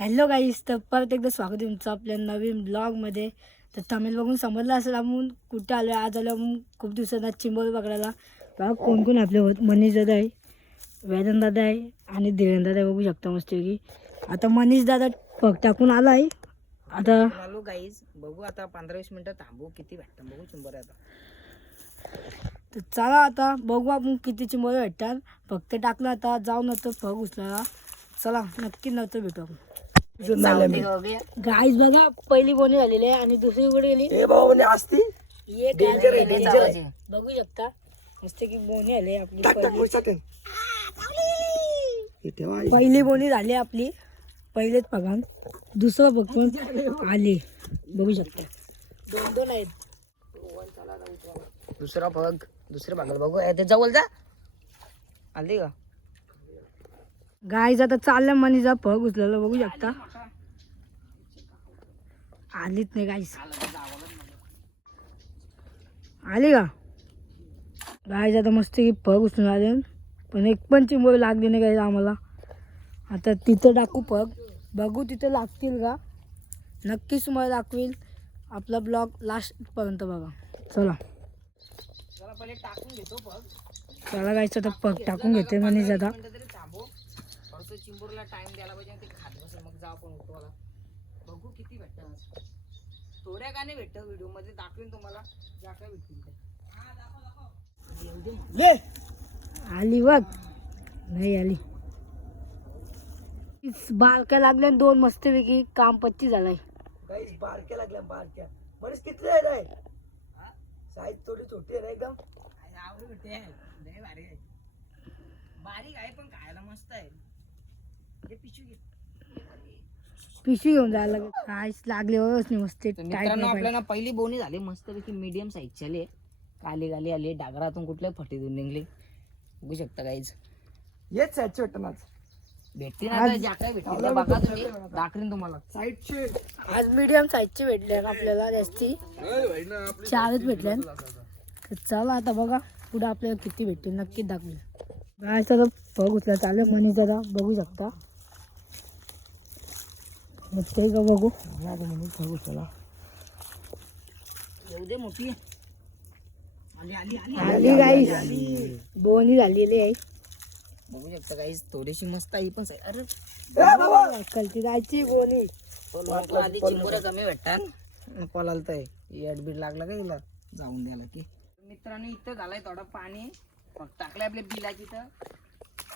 Hello गाईस, तर परत एकदा स्वागत आहे तुमचं आपल्या नवीन ब्लॉगमध्ये. तर तमिळ बघून समजलं असेल आपण कुठे आलो. आज आलो आपण खूप दिवसांना चिंबोरी पकडायला. बघा कोण कोण आपल्यासोबत. मनीष दादा आहे, वेदन दादा आहे आणि धीरेन दादा बघू शकता मस्त की. आता मनीष दादा पग टाकून आला आहे. आता आलो गाईज, बघू आता 15-20 मिनिटं थांबू, किती भेटतं बघू चिंबोरी आता. तर चला आता बघू आपण किती चिंबोरी भेटतात. फक्त टाकलं आता जाऊन नव्हतं पग उचलायला. चला नक्की नव्हतं भेटू आपण. गाईज बघा पहिली बोनी झालेली आहे आणि दुसरी कुठे गेली बघू शकता. मस्त की बोनी आली आपली. पहिली बोनी झाली आपली, पहिलेच पगान. दुसरं पग पण आले बघू शकता. दोन दोन आहेत. दुसरा बघ, दुसरे भागाला बघू. ते जवळ जा, आली का गाईज आता चाललं मनीचा पग उचलेला बघू शकता. आलीच नाही गाईज. आली का गाईज? आता मस्त की पग उचलून आले पण एक पण चिंबोरी लागली नाही गाईज आम्हाला. आता तिथं टाकू पग, बघू तिथं लागतील का. नक्कीच तुम्हाला दाखवेल. आपला ब्लॉग लास्टपर्यंत बघा. चला पहिले टाकून घेतो पग. चला गाईज आता पग टाकून घेते मनीष आता. थांबू, थोडंसं चिंबोरीला टाइम द्यायला पाहिजे. ते खात बसेल मग जाऊ पण होतो मला. बघू किती भेटतात. थोड्या का नाही भेटतं, व्हिडिओ मध्ये दाखवेन तुम्हाला ज्या काय भेटतील ते. आली बघ, नाही आली. बारक्या लागल्या दोन मस्तपैकी. काम पच्ची झालाय. बारक्या लागल्या बारक्या. म्हणून किती आहे रे? साईज थोडी छोटी आहे एकदम. आवडी भेटते, लय भारी आहे. बारीक आहे पण खायला मस्त आहे. हे पिशवी घे. पिशवी घेऊन जायला काहीच लागले नाही. मस्त मित्रांनो आपल्याला पहिली बोनी झाली मस्तपैकी. मीडियम साईजची आली. काली गाली आली. डागरातून कुठल्या फटी देऊन निघली बघू शकता गाईज. येच साईजचे भेटणार भेटते ना, ज्या काय भेटतील त्या बघा तुम्ही, दाखवीन तुम्हाला. साईजचे आज मीडियम साईजचे भेटले आपल्याला. जास्ती चारच भेटल्या. तर चला आता बघा पुढे आपल्याला किती भेटते नक्की दाखवेल. गायचा तर पग उचला चालेल मनीष दादा बघू शकता. मग ते का बघू पग उचला. येऊ दे मोठी. आली आली आली आली गाईस, बोनी झालेली आहे बघू शकता गाईज. थोडीशी मस्त आहे पण अरे कलती जायची बोनी. आधी चिंबोऱ्या कमी भेटतात. पळालतंय ऍडमिट लागला का हिला जाऊन द्यायला की. मित्रांनो इथं झालाय थोडं पाणी. मग टाकलंय आपल्या बिलाची. तर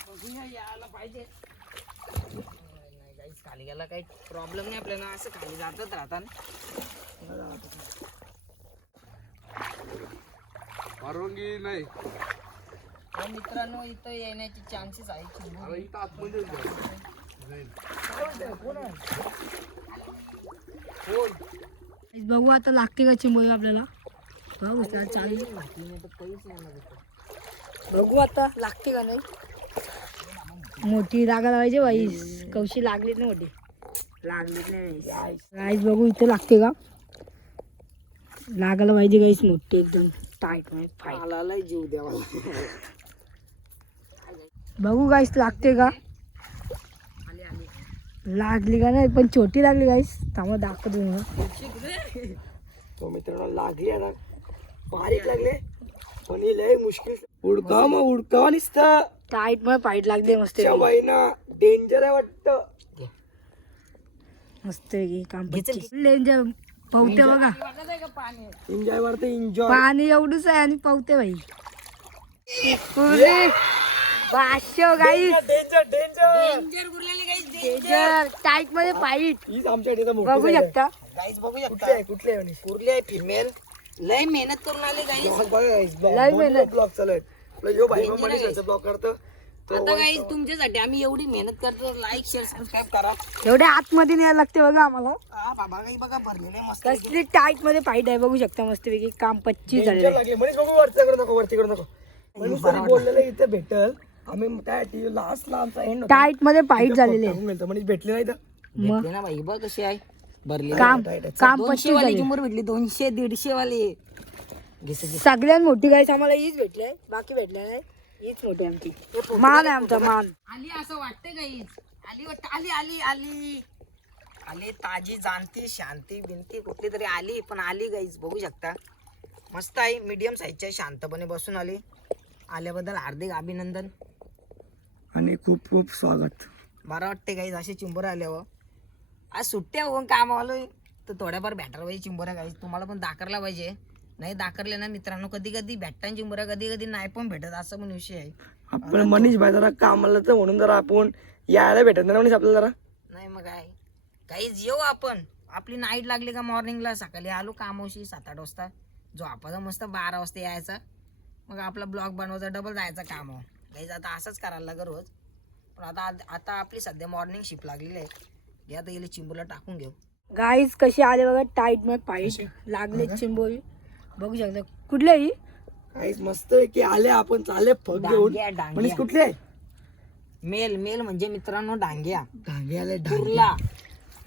बघूया यायला पाहिजे. नाही गाईज, खाली गेला काही प्रॉब्लेम नाही आपल्याला. असं खाली जातच राहतात. परवानगी नाही. मित्रांनो इथं येण्याचे चान्सेस आहेत. बघू आता लागते का चिंबोरी आपल्याला. बघू चालेल. बघू आता लागते का नाही. मोठी जागा लावायची बाई. कवशी लागलीच नाही मोठी. लागलीच नाही गाईस. बघू इथे लागते का. लागायला पाहिजे गाईस मोठी एकदम टाईट. आलाय जीव द्यावा. बघू गाईस लागते का. लागली का नाही पण छोटी लागली गाईस. थांबा दाखवतो तुम्हाला. तो मित्रांनो लागली आता. बारीक लागले पण ही लय मुश्किल. उडका मग उडकावा निसतं. टाईट मध्ये पाईट लागले मस्त महिना डेंजर आहे वाटत. मस्त काम डेंजर. पवते बघा एन्जॉय वाटतं एन्जॉय. पाणी एवढंच आहे आणि पवते बाई. बाशो गाईस. डेंजर डेंजर डेंजर टाईट मध्ये पाईट हीच आमच्या इथे बघू शकता. गाईज बघू कुठले शकता. आहे कुठले आहे कुर्ली आहे फिमेल. लय मेहनत करून आले गाईज. लय मेहनत. ब्लॉग चालू आहे. यो भाई मनीषाचा ब्लॉग करतो. आता गाईज तुमच्यासाठी आम्ही एवढी मेहनत करतो. लाईक शेअर सबस्क्राईब करा. एवढ्या आतमध्ये न्यायला लागते बघा आम्हाला. बाबा काही बघा भरलेले मस्त. कसली टाईट मध्ये पाईट आहे बघू शकता मस्तपैकी. काम 25 झाले. लागले मनीष बघू वरती करू नको वरती करू नको. मनीष तरी बोललेलं इथे भेटल. आम्ही काय लास्ट आमचा एंड टाईट मध्ये पाईट झालेले. मनीष भेटले नाही तर भेटले ना भाई. बघ कशी आहे भरली. काम 200 25 वाली झाले. चिंबोर भेटली. 200-150 वाली. सगळ्यात मोठी गाईस आम्हाला हीच भेटली. बाकी भेटल्या नाही. हीच मोठी आमची मान आहे. आमचा मान आली असं वाटतंय गाईज. आली वाटतं. आली आली आली आली ताजी जाणती शांती बिनती कुठली तरी आली, पण आली गाईज बघू शकता. मस्त आहे, मीडियम साईजच्या, शांतपणे बसून आली. आल्याबद्दल हार्दिक अभिनंदन. आणि खूप खूप स्वागत. बरं वाटते गाईज असे चिंबोरे आल्यावर. आज सुट्ट्या होऊन काम आलोय तर थोड्याफार भेटायला पाहिजे चिंबोऱ्या गाईज. तुम्हाला पण दाखरला पाहिजे. नाही दाखरले ना मित्रांनो, कधी कधी भेटतात चिंबोऱ्या, कधी कधी नाही पण भेटत, असं पण विषय आहे. आपण मनीष भाई जरा कामाला तर म्हणून जरा आपण यायला भेटत नाही मनीष आपल्याला जरा. नाही मग काय काहीच येऊ आपण. आपली नाईट लागली का मॉर्निंगला, सकाळी आलो कामावशी 7-8 वाजता, जो आपण मस्त 12 वाजता यायचा, मग आपला ब्लॉग बनवायचा, डबल जायचा कामावर. काहीच आता असंच करायला लागेल रोज. पण आता आपली सध्या मॉर्निंग शिफ्ट लागलेली आहे. हे आता गेले चिंबूला टाकून घेऊ. गाईस कशी आले बघा, टाईट मध्ये पाईट लागले चिंबोरी बघू शकता. कुठले ही काहीच मस्त आहे की आले आपण चाले फग घेऊन. डांग्या मनीष कुठले मेल मेल म्हणजे मित्रांनो डांग्या. डांगे आले कुर्ला.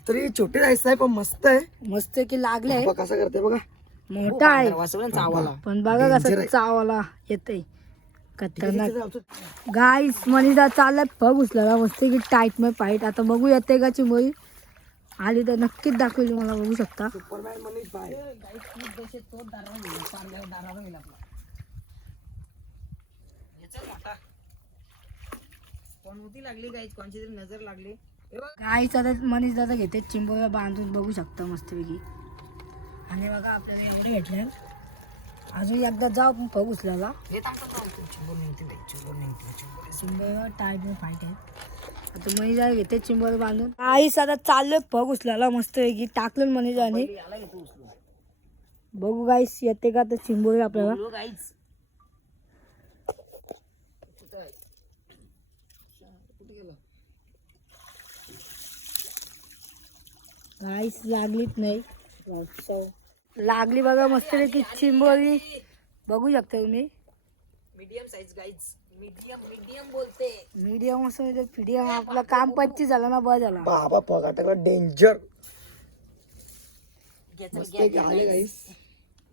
तरी छोटे जायचं आहे पण मस्त आहे. मस्त की लागले, बघा कसं करते बघा. मोठा आहे चावाला. पण बघा कसं चावाला येते खतरनाक. गाईस मनीषा चाललाय पग उचलायला मस्त की टाईट मध्ये पाईट. आता बघू येते का चिंबोरी, आली तर नक्कीच दाखवली मला, बघू शकता. सुपरमॅन मनीष भाई. लागली गाईच, कोणची तरी नजर लागली. गाईच आता मनीष दादा घेते चिंबोऱ्या बांधून, बघू शकता मस्तपैकी. आणि बघा आपल्याला एवढे भेटले. अजून एकदा जाऊ आपण पग उचलायला. चिंबोऱ्या टाईट मध्ये फाईट आहे. आता मनीष दादा घेते चिंबोऱ्या बांधून. गाईस आता चाललोय पग उचलायला मस्तपैकी. टाकलं मनीष दादाने. बघू गाईस येते का तर चिंबोरी आपल्याला. गाईस लागलीच नाही, लागली बघा मस्त की चिंबोरी, बघू शकता तुम्ही. मीडियम साईज गाईज, मीडियम बोलते. मीडियम असं मीडियम. आपलं काम 25 झालं ना, बस झाला. बाबा पग टाकला डेंजर. मस्त आहे की आले गाईस.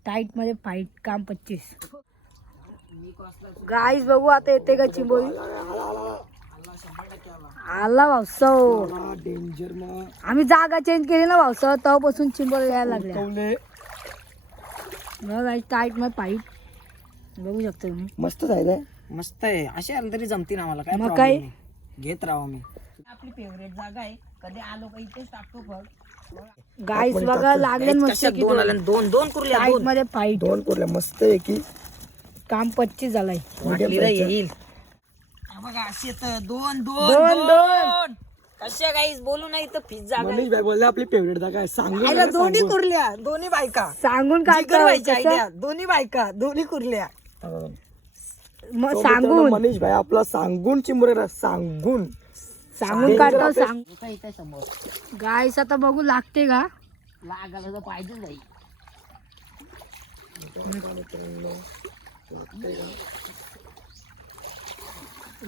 टाईट मध्ये फाईट, काम 25. गाईस बघू आता येते का चिंबोरी. आला भाऊसाव. डेंजर मग आम्ही जागा चेंज केली ना भाऊसाव, तेव्हापासून चिंबोरी यायला लागल्या. कवले गाईस टाईट मध्ये फाईट बघू शकता तुम्ही. मस्त झालंय. मस्त आहे. असे आलं तरी जमतील आम्हाला, काय मग problem काय? नाही. घेत राहू आम्ही. आपली फेवरेट जागा आहे, कधी आलो का इथेच टाकतो बघ. गाईस बघा लागले मस्त कशात की दोन आले, दोन कुर्ल्या, टाईट दोन. मध्ये फाईट, दोन कोरल्या मस्त आहे की. काम 25 झालाय. वाटली रे येईल. हा बघा अशी येतं, दोन दोन. दोन. कशा गाईस बोलू नाही तर फिज जागा आहे. मनीष भाई बोलले आपली फेवरेट जागा आहे. सांगू आयला दोन्ही कुर्ल्या, दोन्ही बायका. सांगून काय जिगर व्हायची कसं? idea. दोन्ही बायका, दोन्ही कुर्ल्या. मग सांगून मनीष भाई आपला सांगून चिंबोऱ्या सांगून काढतो सांग. काय इथे समोर गाईस आता बघू लागते का. लागायला तर पाहिजे जाईल.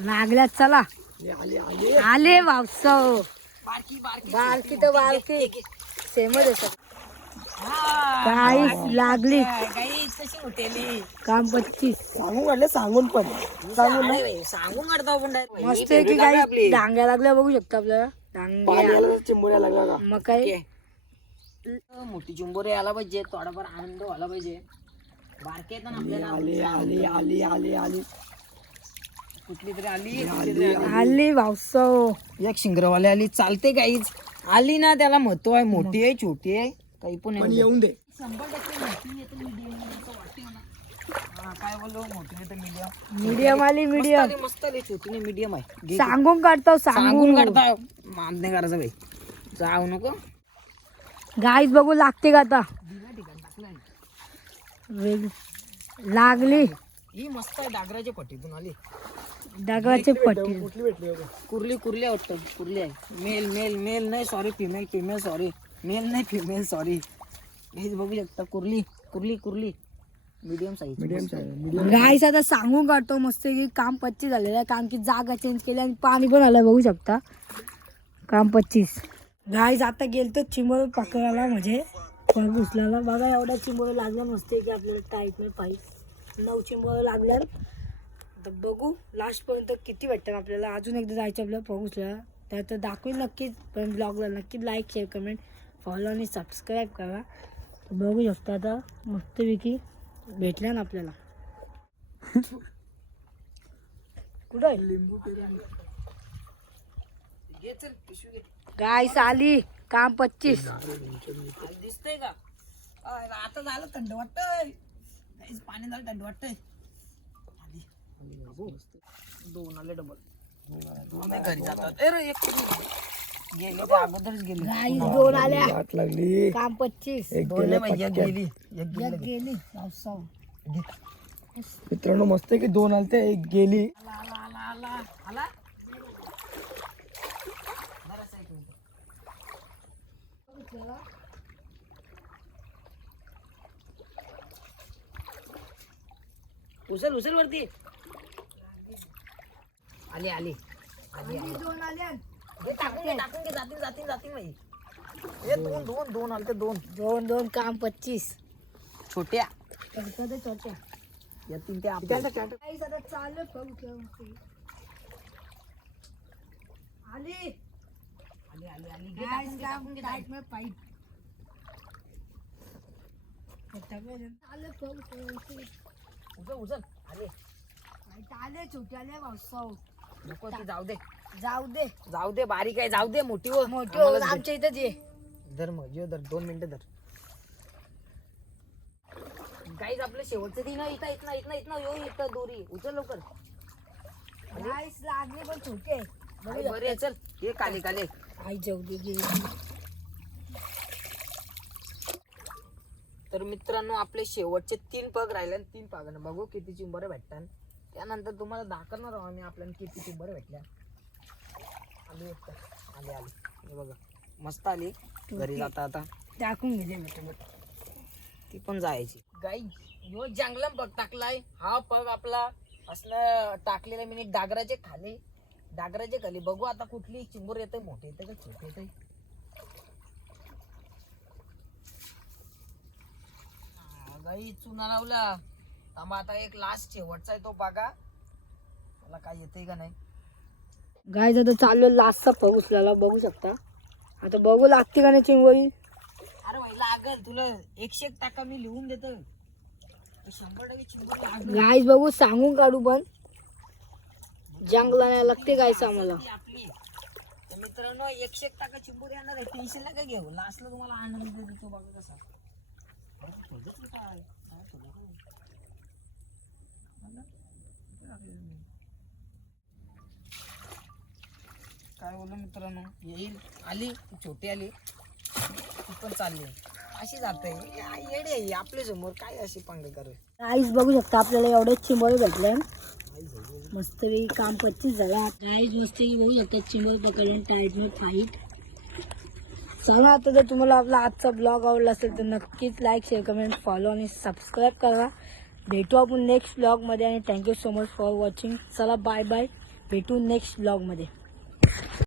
लागल्यात चला. आले आले. आले वावसव. बारकी बारकी बारकी तर बारकी सेमच आहे. हा. गाईस लागली, गाईस कशी उठेली. काम 25. सांगून काढले सांगून पण. सांगून ना अरे बाई, सांगून काढतो आपण direct. मस्त ही आहे की favorite जागा गाईस. डांग्या लागल्या बघू शकता आपल्याला. पाणी डांग्या आलं तर चिंबोऱ्या लागला का. मग काय. ओके. मोठी चिंबोरी आला पाहिजे, थोडाफार आनंद व्हायला पाहिजे. बारके येतात ना आपल्याला. आली आली आली आली आली कुठली तरी आली, आली आली वावसव. एक शिंगरवाली आली. चालते काहीच आली ना, त्याला महत्व आहे. मोठी आहे छोटी आहे काही पण पण आहे. येऊन दे. 100% मोठी आहे तर medium आहे असं वाटते मला. हा, काय बोललो, मोठी आहे तर मीडियम. मीडियम आली, मीडियम. मस्त आली, छोटी नाही मीडियम आहे. घे. सांगून काढतो सांगून सांगून. काढताय, मान नाही करायचं बाई. जाऊ नको. गाईस बघू लागते का आता. लागली ही मस्त आहे, डागराच्या पट्टीतून आली. डागाची पट्टी. कुठली भेटली होती. कुर्ली वाटतं, कुर्ली आहे. मेल नाही, सॉरी फिमेल सॉरी. मेल नाही फिमेल सॉरी. हे बघू शकता, कुर्ली मीडियम साईज. मीडियम गाईस आता सांगून काढतो मस्त की काम 25 झालेलं आहे. काम की जागा चेंज केली आणि पाणी पण आलं, बघू शकता. काम 25. गाईस आता गेलतो चिंबोर पकडायला, म्हणजे पग उचलायला. बघा एवढ्या चिंबोर लागल्या मस्त की आपल्याला टाईट मध्ये पाहिजे. 9 चिंबोर लागल्या. आता बघू लास्ट पर्यंत किती भेटतात आपल्याला. अजून एकदा जायचं आपल्याला पग उचलायला. तर दाखवेल नक्कीच, पण ब्लॉगला नक्की लाईक शेअर कमेंट फॉलो आणि सबस्क्राईब करा. बघू शकता आता मस्तपैकी भेटल्या ना आपल्याला. कुठं आहे? घे चल पिशवी घे. गाईस आली काम 25. आज दिसतंय का? आता झालं थंड वाटतंय. काहीच पाणी झालं थंड वाटतंय. आली. दोन आले डबल. आम्ही घरी जातात. अरे एक गेली ते अगोदरच गेली. गाईस 2 आल्या वाट लागली. काम 25. एक दोन गेले नाही बाई, एक पटकन. गेली. एक गेली. एक गेली पावसावर. मित्रांनो मस्त आहे की 2 आलते एक गेली. आला बराच आहे की. उचल उचल वरती. आली आली आली आली. 2 आल्या. हे टाकून घे जातील जातील जातील बाई. हे दोन दोन दोन आलते दोन 2 काम 25. छोट्या फक्त ते छोट्या. या तीन ते आपल्या. गाईस आता चालू आली आली आली आली. गाईस काम टाइट में पाइप. चालू उचल उचल आले. आले छोटे आले पावसावर. नको ती जाऊ दे जाऊ दे जाऊ दे. बारीक आहे जाऊ दे. मोठी हो मोठी हो, आमच्या इथंच ये. धर मग ये धर 2 मिनिटं धर. गाईज आपलं शेवटचं दिन इथं इथं इथं इथं यो इथं दोरी उचल लवकर. गाईस लागले पण छोटे आहे. आई बरे आहे, चल ये काले काले. आई जाऊ दे तर मित्रांनो आपले शेवटचे 3 पग राहिले. 3 पगानं बघू किती चिंबोरे भेटतात. त्यानंतर तुम्हाला दाखवणार आहोत आम्ही आपल्याला किती चिंबोरे भेटल्या. आली एक आली आली. हे बघा मस्त आली. घरी जाता आता टाकून गेले मी. ती पण जायची. गाई ह्यो जंगलम पग टाकलाय. हा पग आपला असलं टाकलेला मी डागराचे खाली बघू आता कुठली चिंबोर येते. मोठे येते का छोटे येते. गाई चुना लावला. थांबा आता एक लास्ट शेवटचा आहे तो बघा मला काय येते का नाही. गाईस आता चाललो लास्टचा पग उचलायला. बघू शकता आता बघू लागते का नाही चिंगोळी. अरे भाई लागल तुला 101 टाका मी लिहून देतो. 100% चिंबोरी लागल. गाईस बघू सांगून काढू पण जंगला लागते गाईस आम्हाला. ती आपली. तर मित्रांनो 101 टाका चिंबोरी आणणार आहे. टेन्शन नका घेऊ. लास्टला तुम्हाला आनंद देतो बघा कसा. काय बोललो मित्रांनो येईल. आली छोटी आली ती पण चालली. अशी जाते येडे आहे आपल्या समोर काय अशी पंग कर. गाईस बघू शकता आपल्याला एवढे चिंबोळे भेटले. मस्त काम 25 झाला. गाईस मस्त बघू शकता चिंबोळ पकडून टाईट में फाईट. चला आता जर तुम्हाला आपला आजचा ब्लॉग आवडला असेल तर नक्कीच लाईक शेअर कमेंट फॉलो आणि सबस्क्राईब करा. भेटू आपण नेक्स्ट ब्लॉगमध्ये आणि thank you so much for watching. चला बाय बाय. भेटू नेक्स्ट ब्लॉगमध्ये.